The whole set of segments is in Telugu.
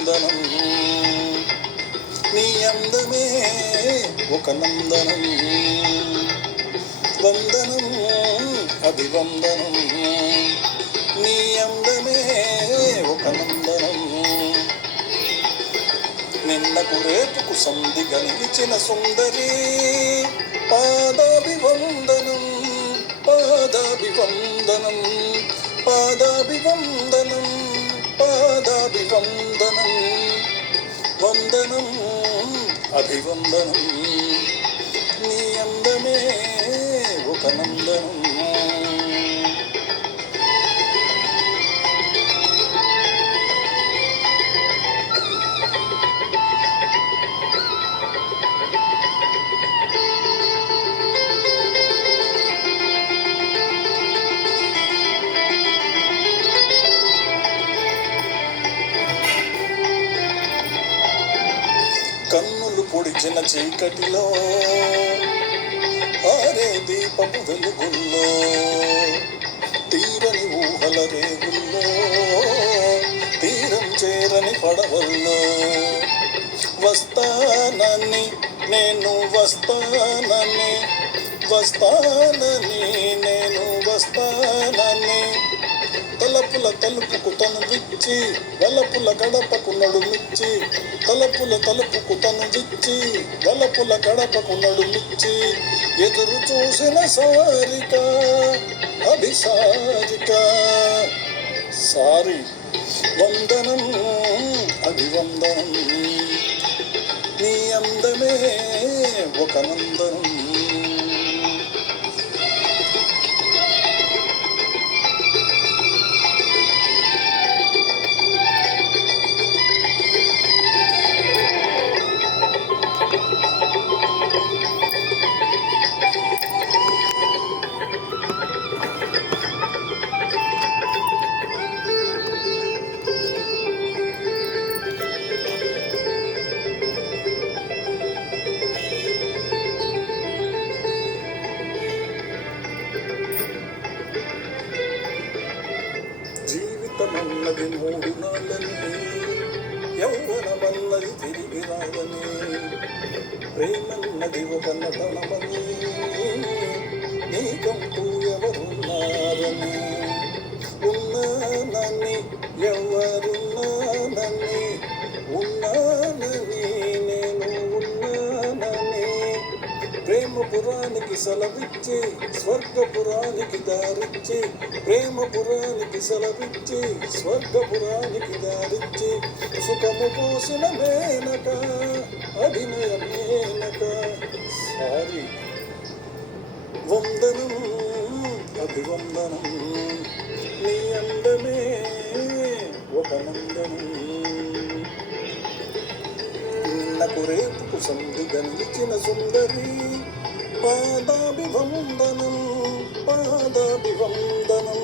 నందనం నీ అందమే ఒక నందనం వందనం అభివందనం నీ అందమే ఒక నందనం నిన్నకు రేపుకు సంధిగా నిలిచిన సుందరి పాదాభివందనం పాదాభివందనం పాదాభివందనం పాదాభివందనం వందనం అభివందనం నీ అందమే ఒక నందనం కన్నులు పొడిచిన చీకటిలో ఆరే దీపపు వెలుగుల్లో తీరని ఊహల రేగుల్లో తీరం చేరని పడవల్లో వస్తానని నేను వస్తానని వస్తానని నేను వస్తానని తలపుల తలుపుకు తను విచ్చి వలపుల గడపకు నడుమిచ్చి తలపుల తలుపుకు తను విచ్చి వలపుల గడపకు నడుమిచ్చి ఎదురు చూసిన సారిక అభిసారిక సారి వందనం అభివందనం నీ అందమే ఒక నందనం జీవితమన్నది మూడు నాళ్ళని యౌవనమన్నది తిరిగి రాదని ప్రేమన్నది ఒక నటనమని నీకంటూ ఎవరున్నారని ఉన్నానని ఎవరున్నానని ఉన్నానని నేను ఉన్నానని ప్రేమపురానికి సెలవిచ్చి స్వర్గపురానికి దారిచ్చి ప్రేమపురానికి సెలవిచ్చి స్వర్గపురానికి దారిచ్చి సుఖము పోసిన మేనక అభినయ మేనక సారి వందనం అభివందనం నీ అందమే ఒక నందనం నిన్నకు రేపుకు సంధిగా నిలిచిన సుందరి పాదాభివందనం పాదాభివందనం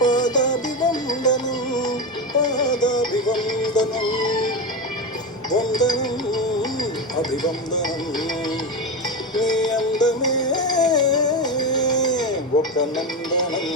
పాదాభివందనం పాదాభివందనం వందనం అభివందనం నీ అందమే ఒక నందనం